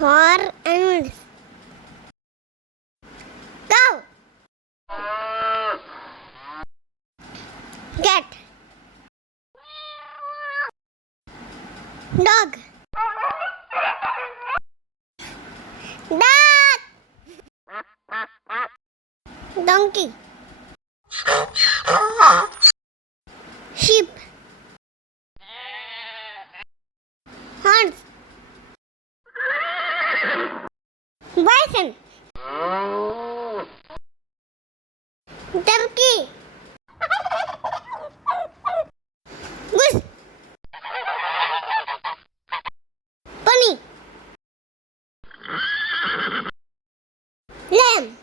Horse animals. Cow. Cat. Dog. Duck. Donkey. Sheep. Horse. Bison. Turkey. Goose. Pony. Lamb.